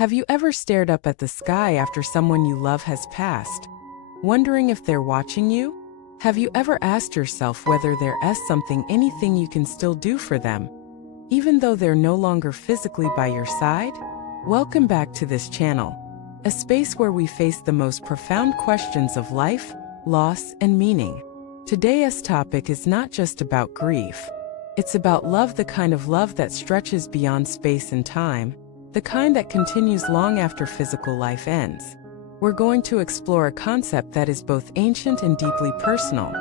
Have you ever stared up at the sky after someone you love has passed, wondering if they're watching you? Have you ever asked yourself whether there is anything you can still do for them, even though they're no longer physically by your side? Welcome back to this channel, a space where we face the most profound questions of life, loss, and meaning. Today's topic is not just about grief. It's about love, the kind of love that stretches beyond space and time, the kind that continues long after physical life ends. We're going to explore a concept that is both ancient and deeply personal.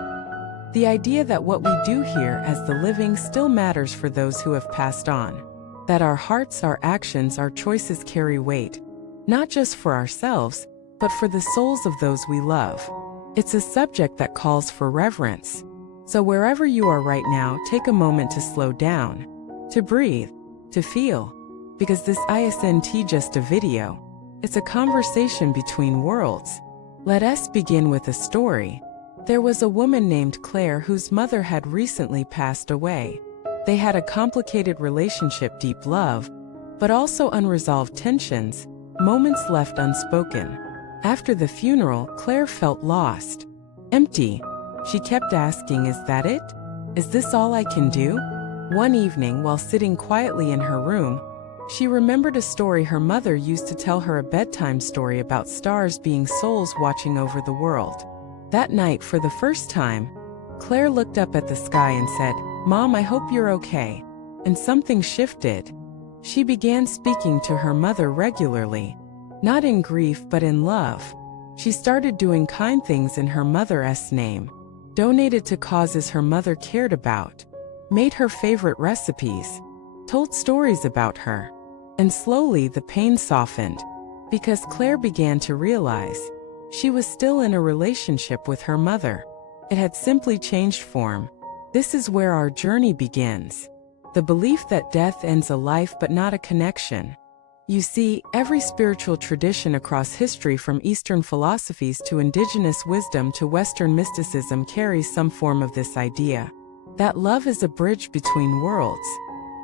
The idea that what we do here as the living still matters for those who have passed on. That our hearts, our actions, our choices carry weight, not just for ourselves, but for the souls of those we love. It's a subject that calls for reverence. So wherever you are right now, take a moment to slow down, to breathe, to feel. Because this isn't just a video. It's a conversation between worlds. Let us begin with a story. There was a woman named Claire whose mother had recently passed away. They had a complicated relationship, deep love, but also unresolved tensions, moments left unspoken. After the funeral, Claire felt lost, empty. She kept asking, "Is that it? Is this all I can do?" One evening, while sitting quietly in her room, she remembered a story her mother used to tell her, a bedtime story about stars being souls watching over the world. That night, for the first time, Claire looked up at the sky and said, "Mom, I hope you're okay." And something shifted. She began speaking to her mother regularly, not in grief but in love. She started doing kind things in her mother's name, donated to causes her mother cared about, made her favorite recipes, told stories about her. And slowly the pain softened, because Claire began to realize she was still in a relationship with her mother. It had simply changed form. This is where our journey begins. The belief that death ends a life but not a connection. You see, every spiritual tradition across history, from Eastern philosophies to indigenous wisdom to Western mysticism, carries some form of this idea. That love is a bridge between worlds.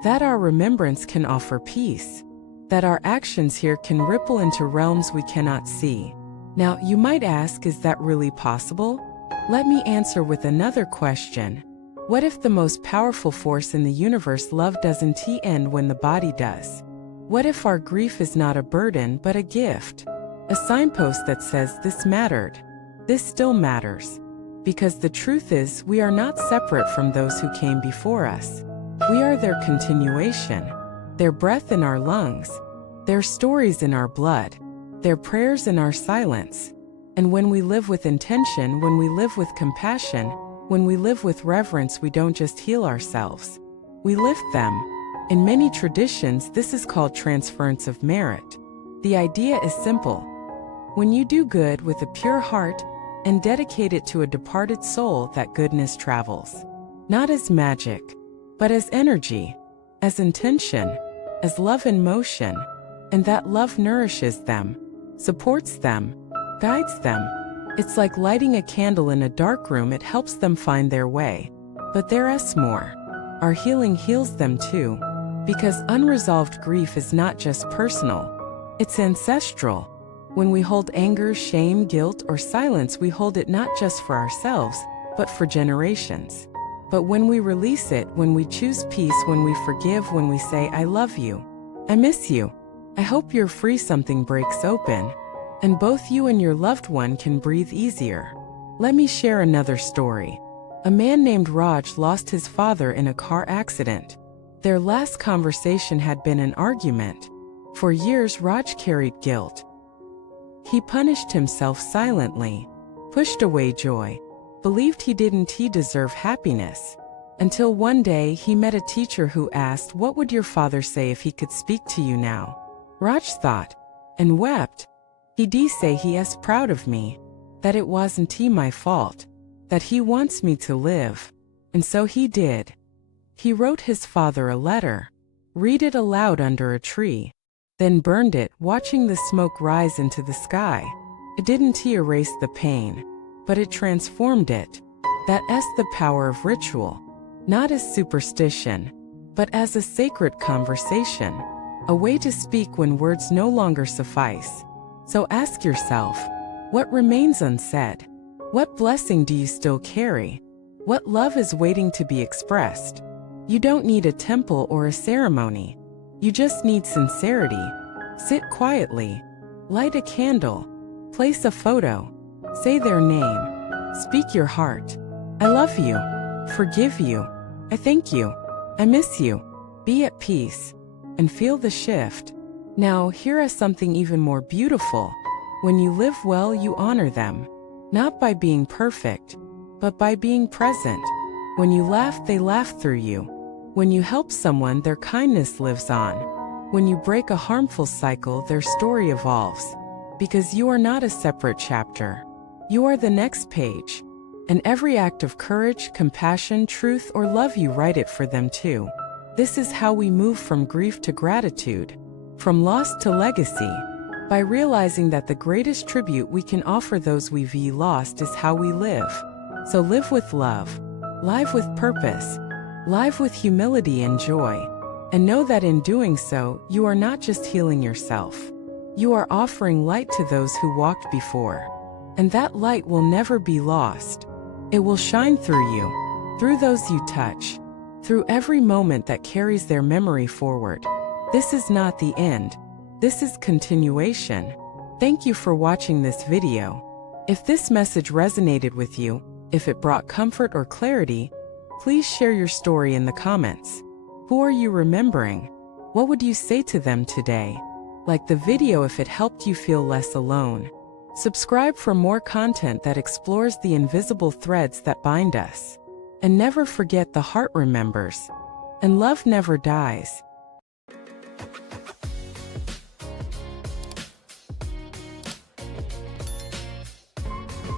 That our remembrance can offer peace. That our actions here can ripple into realms we cannot see. Now, you might ask, is that really possible? Let me answer with another question. What if the most powerful force in the universe, love, doesn't end when the body does? What if our grief is not a burden but a gift? A signpost that says, this mattered. This still matters. Because the truth is, we are not separate from those who came before us. We are their continuation, their breath in our lungs, their stories in our blood, their prayers in our silence. And when we live with intention, when we live with compassion, when we live with reverence, we don't just heal ourselves, we lift them. In many traditions, this is called transference of merit. The idea is simple. When you do good with a pure heart and dedicate it to a departed soul, that goodness travels, not as magic, but as energy, as intention, as love in motion. And that love nourishes them, supports them, guides them. It's like lighting a candle in a dark room. It helps them find their way. But there is more. Our healing heals them too. Because unresolved grief is not just personal, it's ancestral. When we hold anger, shame, guilt, or silence, we hold it not just for ourselves, but for generations. But when we release it, when we choose peace, when we forgive, when we say, "I love you, I miss you, I hope you're free," something breaks open, and both you and your loved one can breathe easier. Let me share another story. A man named Raj lost his father in a car accident. Their last conversation had been an argument. For years, Raj carried guilt. He punished himself silently, pushed away joy, believed he didn't deserve happiness. Until one day he met a teacher who asked, "What would your father say if he could speak to you now?" Raj thought and wept. He'd say he is proud of me, that it wasn't my fault, that he wants me to live. And so he did. He wrote his father a letter, read it aloud under a tree, then burned it, watching the smoke rise into the sky. It didn't erase the pain, but it transformed it. That is the power of ritual. Not as superstition, but as a sacred conversation. a way to speak when words no longer suffice. So ask yourself, what remains unsaid? What blessing do you still carry? What love is waiting to be expressed? You don't need a temple or a ceremony. You just need sincerity. Sit quietly. Light a candle. Place a photo. Say their name. Speak your heart. I love you. Forgive you. I thank you. I miss you. Be at peace. And feel the shift. Now, here is something even more beautiful. When you live well, you honor them. Not by being perfect, but by being present. When you laugh, they laugh through you. When you help someone, their kindness lives on. When you break a harmful cycle, their story evolves. Because you are not a separate chapter. You are the next page. And every act of courage, compassion, truth, or love, you write it for them too. This is how we move from grief to gratitude, from loss to legacy, by realizing that the greatest tribute we can offer those we've lost is how we live. So live with love, live with purpose, live with humility and joy, and know that in doing so, you are not just healing yourself. You are offering light to those who walked before. And that light will never be lost. It will shine through you, through those you touch, through every moment that carries their memory forward. This is not the end. This is continuation. Thank you for watching this video. If this message resonated with you, if it brought comfort or clarity, please share your story in the comments. Who are you remembering? What would you say to them today? Like the video if it helped you feel less alone. Subscribe for more content that explores the invisible threads that bind us. And never forget, the heart remembers, and love never dies.